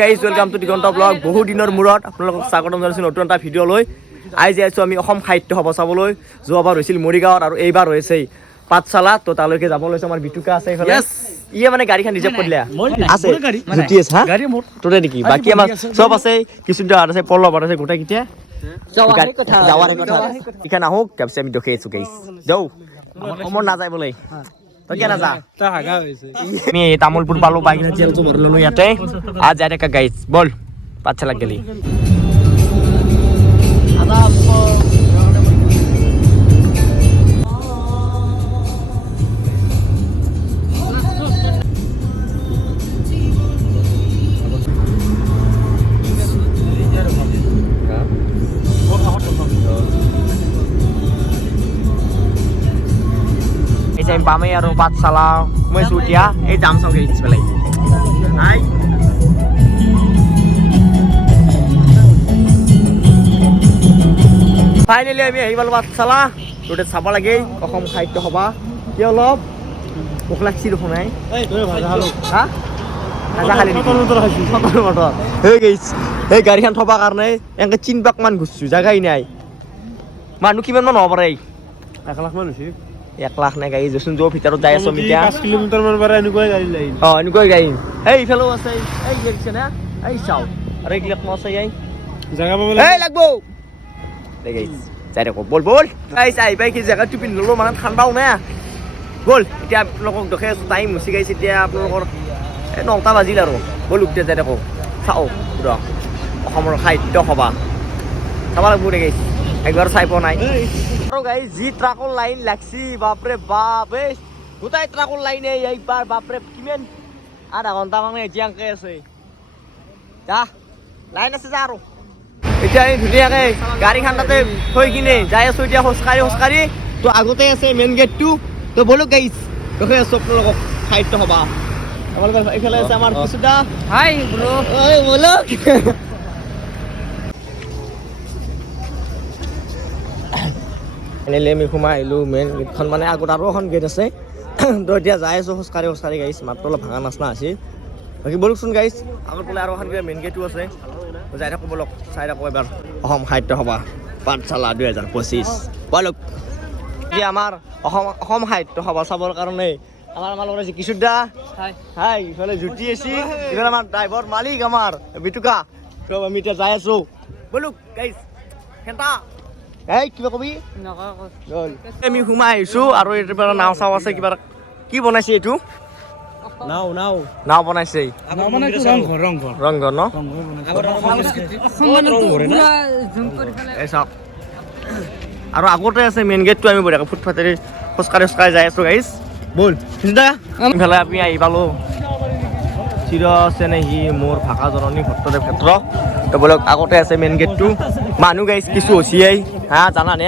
Guys welcome to Diganta blog. বহু দিনৰ মূৰত আপোনালোকক স্বাগতম জনাইছোঁ নতুন এটা ভিডিঅ' লৈ। আজি আহিছোঁ আমি অসম সাহিত্য সভা চাবলৈ। যোৱাবাৰ হৈছিল মৰিগাঁৱত আৰু এইবাৰ হৈছে পাঠশালা। তো তালৈকে যাব লৈছে। আমাৰ বিটুকা আছে এইফালে। ইয়ে মানে গাড়ীখন ৰিজাৰ্ভ কৰিলে আছে জুতি আছে হা তোৰে নেকি? বাকী আমাৰ চব আছে, কিছু আছে পল্লৱ আছে গোটেই কেইটা যাৱাৰ কথা ইখান আহোক। তাৰপিছত আমি দেখি আছোঁ গাইজ যাওঁ। সময় নাযায় বোলে তই কিয় নাযা? আমি তামোলপুৰ পালো বাইক তেলটো ভৰি ললো ইয়াতে আজ যাই থকা গাইজ বল পাঠশালাক গেলি। আমি পামেই আৰু পাঠশালা সোমাইছো এতিয়া। এই যাম চাওঁগে পেলাই ফাইনেলি আমি আহি পালো পাঠশালা। তোতে চাব লাগে অসম সাহিত্য সভা। কি অলপ মোক লাগছি দেখোন এই গাড়ীখন থবাৰ কাৰণে এনেকে 3 পাক মান ঘুৰছো, জাগাই নাই। মানুহ কিমান মান হ'ব পাৰে? 1 লাখ মান হৈছে। 1 লাখ নাই গাড়ী যচোন যোৱা ভিতৰত যাই আছো এতিয়া। 5 কিলোমিটাৰ মান পাৰে এনেকুৱাই গাড়ী লাইন। এনেকুৱাই গাড়ী। এই ইফালেও আছে, এই গেছে না এই চাও আৰু এই গিলাক আছে এই জাগা পাব এই লাগবো দেখাইছ যাই দেখো বল বল এই চাই পাই কি জায়গা টুপি ললো মানে ঠাণ্ডাও না বল। এতিয়া আপোনালোকক দেখাই আছো টাইম মুচি গাইছে এতিয়া আপোনালোকৰ 9টা বাজিল আৰু বল উঠতে যাই দেখো চাও পুৰা অসমৰ সাহিত্য সভা চাব লাগব দেখাইছ একবাৰ চাই পোৱা নাই। আৰু গাই যি ট্ৰাকৰ লাইন লাগছি বাপৰে বাপ এই গোটাই ট্ৰাকৰ লাইনে এইবাৰ বাপৰে কিমান আধা ঘণ্টা মানে এতিয়াকে আছে যা লাইন আছে যা। আৰু এতিয়া আমি ধুনীয়াকে গাড়ীখন তাতে থৈ কিনে যাই আছো এতিয়া খোজকাঢ়ি। তো আগতে আছে মেইন গেটটো। তো বলো গাইছ দেখুৱাই আছো আপোনালোকক সাহিত্য সভা। আপোনালোকৰ এইফালে আছে আমাৰ কিছুদা হাই ব্ৰো বলো। এনেলে আমি সোমাই আহিলোঁ মেইন গেটখন, মানে আগত আৰু এখন গেট আছে। তো এতিয়া যাই আছোঁ খোজকাঢ়ি গাইছ। মাত্ৰ অলপ ভাঙা নাচনা আছে। বাকী বলকচোন গাইছ আগত বোলে আৰু এখন মেইন গেটো আছে। যাই থাকোঁ বলক চাই থাকোঁ এবাৰ অসম সাহিত্য সভা পাঠশালা 2025 বলক। এতিয়া আমাৰ অসম সাহিত্য সভা চাবৰ কাৰণে আমাৰ লগত আছে কিশোৰদা হাই, ইফালে জুতি আছে, ইফালে আমাৰ ড্ৰাইভাৰ মালিক আমাৰ বিটুকা। চব আমি এতিয়া যাই আছোঁ বলক গাইছ খেন্তা এই কিবা কবি আমি সোমাই আহিছোঁ। আৰু এইটো নাও চাও আছে কিবা কি বনাইছে এইটো নাও বনাইছে ৰংঘৰ ন এই চাওক। আৰু আগতে আছে মেইন গেটটো। আমি বঢ়িয়াকৈ ফুটফাটেৰে খোজকাঢ়ি যাই আছোঁ গাইছ বল। ইফালে আমি আহি পালোঁ চিৰ চেনেহী মোৰ ভাষা জননী ভট্টদেৱ ক্ষেত্ৰ। তো বলক আগতে আছে মেইন গেটটো। মানুহ গাইছ কিছু হচিয়াই হা জানা নে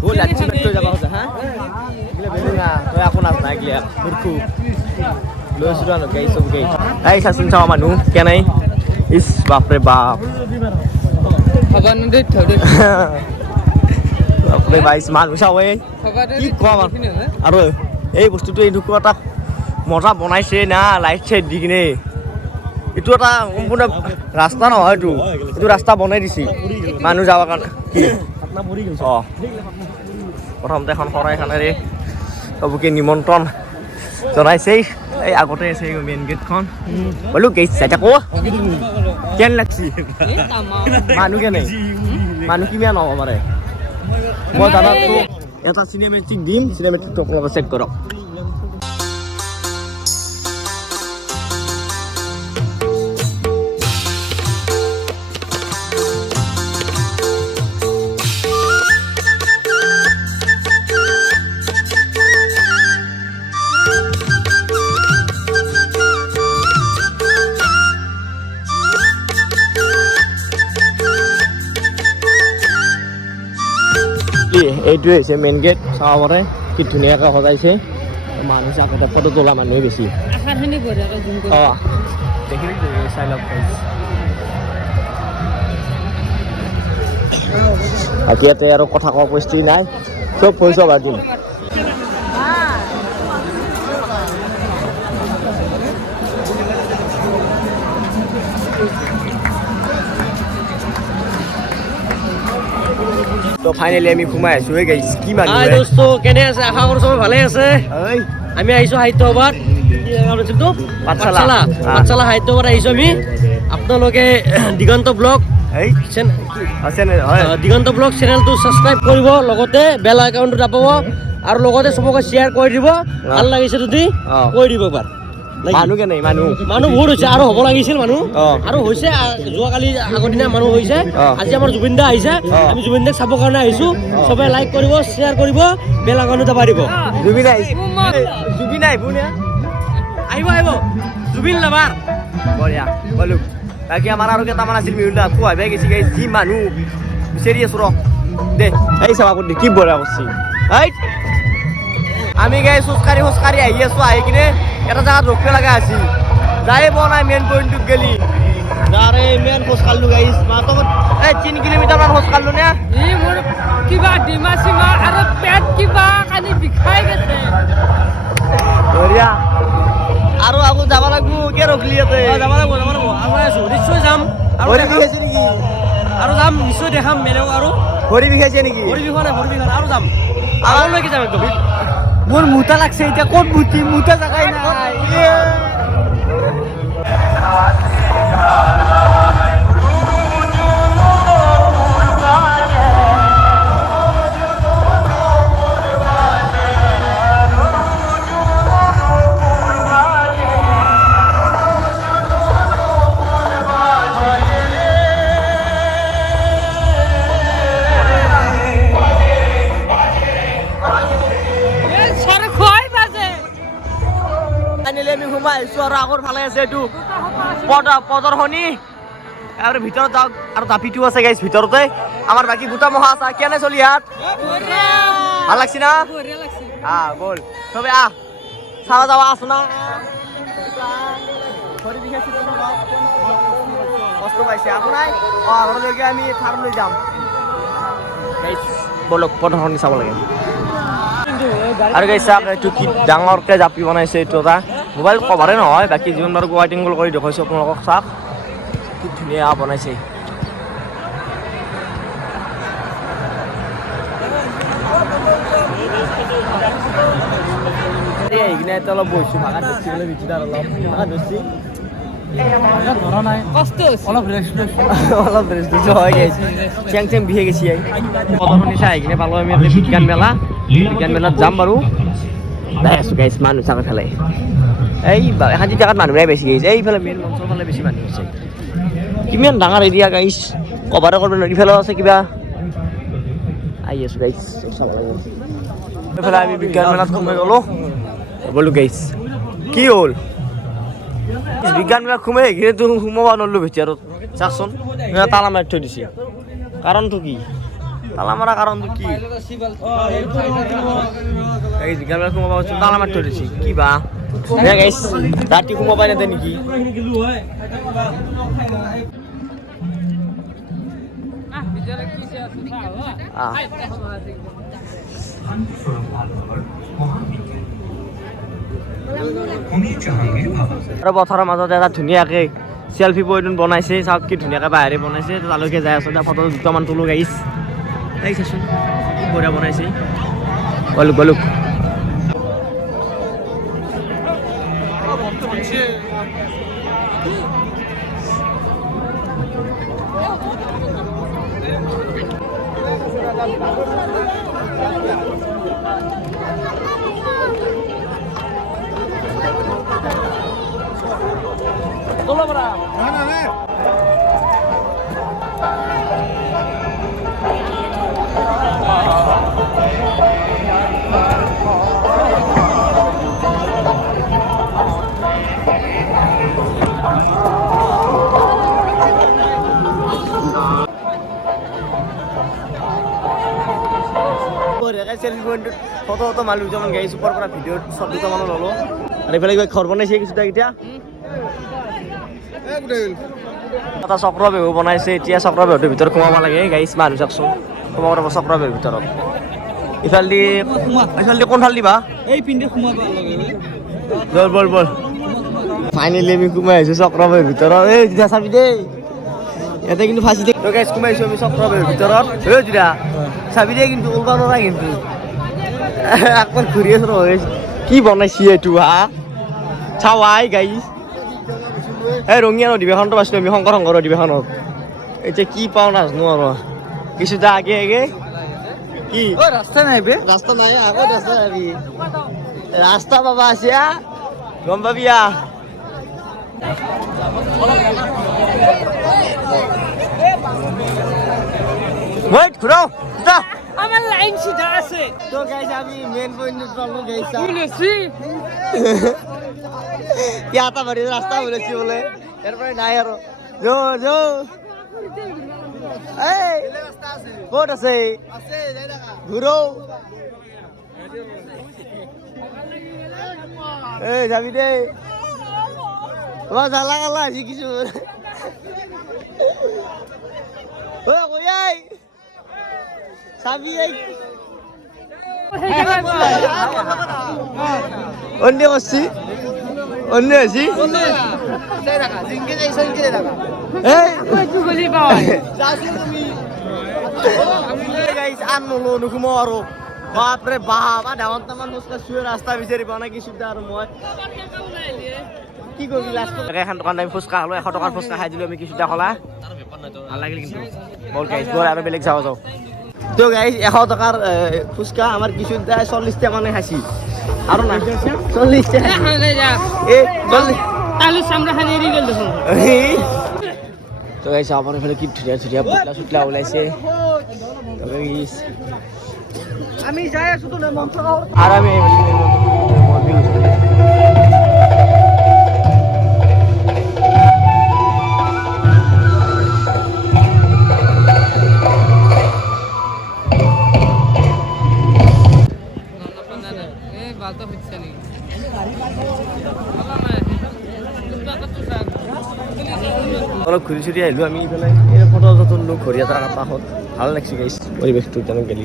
থৈ যাব হা তই আকৌ নাজ নাই গিলা মূৰ্খু লৈছোঁ ন গাই চব গাই এই চাচোন চাওঁ মানুহ কেনে ইছ বাপৰে বাপ বাপৰে বাইছ মানুহ চাওঁ এই কি কম আৰু এই বস্তুটো এনেকুৱা এটা মজা বনাইছে না লাইট চাইট দি কিনে। এইটো এটা সম্পূৰ্ণ ৰাস্তা নহয়, এইটো ৰাস্তা বনাই দিছে মানুহ যাবৰ কাৰণে। অঁ প্ৰথমতে এখন শৰাইখানেৰে চবকে নিমন্ত্ৰণ জনাইছে। এই আগতে আছে মেইন গেটখন বোলো গেট চাই থাকো কেন লাগছি মানুহ কেনে মানুহ কিমান হ'ব পাৰে। মই জানাতো এটা চিনেমেটিক দিম, চিনেমেটিকটো আপোনালোকে চেক কৰক। এইটোৱে হৈছে মেইন গেট চাব পাৰে কি ধুনীয়াকৈ সজাইছে। মানুহ আগতে ফটো তোলা মানুহে বেছি। অঁ দেখিলে চাই লওক বাকী ইয়াতে আৰু কথা কোৱা পৰিস্থিতি নাই, চব হৈ চব আজি তো ফাইনালি আমি ঘুমাই আছো এই গাইস কি মানুহ হাই দোস্ত কেনে আছে আশা কৰো সবে ভালে আছে এই আমি আহিছো সাহিত্যসভাত পাঠশালা পাঠশালা সাহিত্যসভাত আহিছো আমি আপোনালোকে দিগন্ত ব্লগ এই আছে নে হয় দিগন্ত ব্লগ চেনেলটো ছাবস্ক্ৰাইব কৰিব লগতে বেল আইকনটো দাবাব আৰু লগতে চবকে শ্বেয়াৰ কৰি দিব ভাল লাগিছে যদি কৈ দিব এবাৰ মানুহ কেনে মানুহ মানুহ বহুত হৈছে আৰু হ'ব লাগিছিল মানুহ অ। আৰু হৈছে যোৱাকালি আগৰ দিনা মানুহ হৈছে অ। আজি আমাৰ জুবিন দা আহিছে অ। আমি জুবিন দাক চাবৰ কাৰণে আহিছো চবে লাইক কৰিব শ্বেয়াৰ কৰিব বেল আইকনটো দাবাই দিব জুবিন আহিব জুবিন আহিব নে আহিব আহিব জুবিন লাভাৰ বঢ়িয়া বলো বাকী আমাৰ আৰু কেইটামান আছিল মিউলা খুৱাই বাই গেছি গাইছ যি মানুহ বিচাৰি আছো ৰ দে এই চাবা কৰি কি বঢ়িয়া কৰছি এই আমি গাই খোজকাঢ়ি আহি আছো আহি কিনে এটা জাগাত ৰখিব লগা আছিল যাই পোৱা নাই মেইন পইণ্টটোত গেলি যাৰে মেইন খোজ কাঢ়লো গাইছ মাত্ৰ এই 3 কিলোমিটাৰ মান খোজ কাঢ়লো নে ই মোৰ কিবা ডিমা চিমা আৰু পেট কিবা কালি বিষাই গৈছে বঢ়িয়া আৰু আকৌ যাব লাগবো কে ৰখলি ইয়াতে যাব লাগিব আৰু আছো নিশ্চয় যাম আৰু ভৰি দেখাম। বিষাইছে নেকি আৰু যাম নিশ্চয় দেখাম বেলেগ আৰু ভৰি বিষাইছে নেকি ভৰি বিষয় আৰু যাম আগলৈকে যাম একদম মোৰ মুতা লাগছে এতিয়া ক'ত মুতি মুতা জাগাই নাই চৰ খুৱাই বাজে ফাইনেলি আমি সোমাই আহিছো আৰু আগৰ ফালে আছে এইটো প্ৰদৰ্শনী আৰু ভিতৰত যাওক আৰু জাপিটো আছে গাইছ ভিতৰতে আমাৰ বাকী গোটা মহা আছে কেনে চলি হাত ভাল লাগছি না বঢ়িয়া লাগছে বল চবে চাবা যাবা আছো না কষ্ট পাইছে আপোনাৰ ঘৰলৈকে আমি থাৰলৈ যাম বলক প্ৰদৰ্শনী চাব লাগে আৰু গাইছ চাওক এইটো কি ডাঙৰকৈ জাপি বনাইছে এইটো এটা মোবাইল কভাৰে নহয় বাকী যিমান বাৰু ৱাইটিং কৰি দেখুৱাইছোঁ আপোনালোকক চাওক কি ধুনীয়া বনাইছে আহি কিনে অলপ বহিছোঁ ভাগাত ধৰিছি বোলে বিচিদাৰ অলপ ভাগাত ধৰিছি কষ্ট হৈছে অলপ ৰেষ্ট হয় গাইছ চেং চেং বিহে গেছি প্ৰদৰ্শনী চাই আহি কিনে পালোঁ আমি বিজ্ঞান মেলাত যাম বাৰু যাই আছোঁ গাইছ মানুহ চাক ফালে এই এখন জেগাত মানুহবিলাক বেছি গৈছে এইফালে মেইন মঞ্চৰ ফালে বেছি মানুহ আছে কিমান ডাঙৰ এৰিয়া গাইছ কভাৰে কৰিব নোৱাৰি ইফালেও আছে কিবা আহি আছোঁ গাইছ চাব লাগে এইফালে আমি বিজ্ঞান মেলাত সোমাই গ'লোঁ বলো গাইছ কি হ'ল বিজ্ঞান মেলাত সোমাই সেইখিনিতো সোমাব নোৱাৰিলোঁ ভিতৰত চাওকচোন তালা মাৰি থৈ দিছে কাৰণটো কি তালা মাৰা কাৰণটো কি এই বিজ্ঞান মেলাত সোমাব তালা মাৰি থৈ দিছে কি বা গাইছ ৰাতি সোমাব নেদে নেকি ভিতৰে কি আছে আৰু পথাৰৰ মাজত এটা ধুনীয়াকৈ চেল্ফি পইণ্ট বনাইছে চাওক কি ধুনীয়াকৈ বাহিৰে বনাইছে তালৈকে যাই আছোঁ ফটো দুটামান তোলোঁ গাইছ এই চাচোন কি বঢ়িয়া বনাইছে গ'লো চেল্ফি পইণ্টত ফটো মাৰিলোঁ দুটামান গাড়ী চুপাৰ পৰা ভিডিঅ'ত চব দুটামান ল'লোঁ আৰু এইফালে কিবা ঘৰ বনাইছে কিছুটা এতিয়া এটা চক্ৰ বেহু বনাইছে এতিয়া চক্ৰ বেহুটোৰ ভিতৰত সোমাব লাগে গাড়ী মানুহ চাওকচোন সোমাব পাৰিব চক্ৰ বেহুৰ ভিতৰত ইফালেদি কোনফাল দিবা এই পিন্ধে সোমাব বল ফাইনেলি আমি সোমাই আহিছোঁ চক্ৰবাৰীৰ ভিতৰত এই যেতিয়া চাবি দেই ইয়াতে কিন্তু ফাঁচি দিয়ে তো গাইছ সোমাই আহিছোঁ আমি চক্ৰবাৰীৰ ভিতৰত এই যেতিয়া চাবি দেই কিন্তু ওলবা নোৱাৰা কিন্তু একবাৰ ঘূৰি আছোঁ ৰহ কি বনাইছি এইটো হা চাৱাই গাইছ এই ৰঙিয়া অধিৱেশনটো পাইছিলোঁ আমি শংকৰ সংঘৰ অধিৱেশনত এতিয়া কি পাওঁ নাজানো আৰু কিছু দা আগে আগে কি রাস্তা নাই বে রাস্তা নাই আগত রাস্তা যাবি রাস্তা বাবা আসিয়া গম পাবি ওয়েট ঘুরাও দা আমার লাইন সিধা আছে তো গাইস আমি মেন পয়েন্টে চলবো গাইস শুনেছি ইয়াতা বাড়ি রাস্তা বলেছি বলে এরপরে নাই আর জো জো এই কোট আছে ঘুরো এই যাবি দে তোমার জ্বালা গালা আছি কিছু ও কই আই চাবি এই অন্য করছি অন্য আছি এই বলি পাওয়া গাইস আনলো নুকুমো আৰু বাপৰে বাপ ডাঙৰটামান মুস্কা শুয়ে ৰাস্তা বিচাৰি পোৱা নাই কি সুবিধা আৰু মই কি কৰিবি লাষ্ট এখন দোকান আমি ফুচকা খালো 100 টকাৰ ফুচকা খাই দিলো আমি কি সুবিধা কলা ভাল লাগিল কিন্তু বল গাইস বল আৰু বেলেগ যাও যাও তো গাইস 100 টকাৰ ফুচকা আমাৰ কি সুবিধা 40 টা মানে খাইছি আৰু না 40 টা এ 40 তাহলে সামনে খানে এরি গেল দেখুন তো গাইস আমার এখানে কি ধুরিয়া ধুরিয়া বুটলা সুটলা ওলাইছে তো গাইস আমি যাই আছো তো না মন্ত্র আর আমি অলপ ঘূৰি চুৰি আহিলোঁ আমি ইফালে এই ফটো তুলিলোঁ ঘৰিয়া তাৰ কাষত ভাল লাগিছে গাইছ পৰিৱেশটো তেনেকৈ গেলি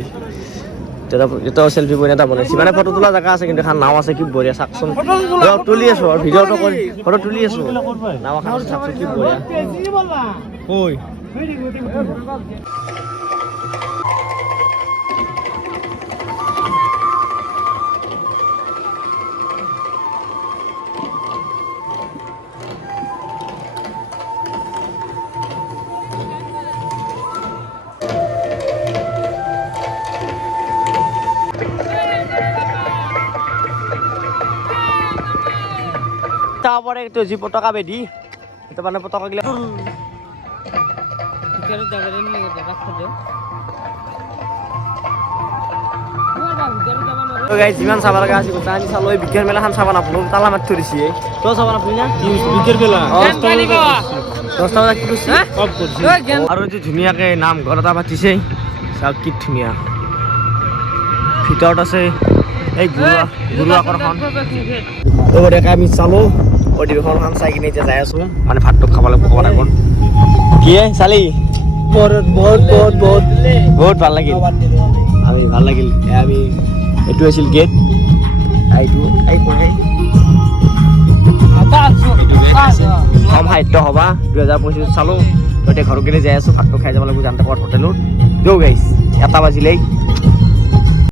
এটাও চেল্ফি পইণ্ট এটা বনাইছে মানে ফটো তোলা জেগা আছে কিন্তু এখন নাও আছে কি বঢ়িয়া চাকচোন তুলি আছোঁ আৰু ভিডিঅ'টো কৰি ফটো তুলি আছোঁ নাও এখন চাকচোন কি বঢ়িয়া ঐ তারপরে একটু জি পতাকা বেদি এটা মানে পতাকা গিলা ভিতরে যাবেন লাগে রাখতে দে তো গাইস যিমান চাব লগা আছে কথা আনি চালো এই বিজ্ঞান মেলাখন চাব নাপালো তালা মাৰি থৈ দিছে তো চাব নাপালি না বিকেৰ বেলা 10টা বজাত কি কৰিছে অফ কৰছি আৰু এইটো ধুনীয়াকে নামঘৰ এটা পাতিছে চাওক কি ধুনীয়া ভিতৰত আছে এই গুৰু আকৰ্ষণ তো দেখা আমি চালো অধিৱেশনখন চাই কিনে এতিয়া যাই আছো মানে ভাতটো খাব লাগিব ক'ব আগত কি চালি বহুত ভাল লাগিল আমি ভাল লাগিল আমি এইটো আছিল গেট এইটো অসম সাহিত্য সভা 2025 চালো এতিয়া ঘৰক যাই আছো ভাতটো খাই যাব লাগিব জানতে ক'ত হোটেলত দিওঁ গাইছ 1টা বাজিলেই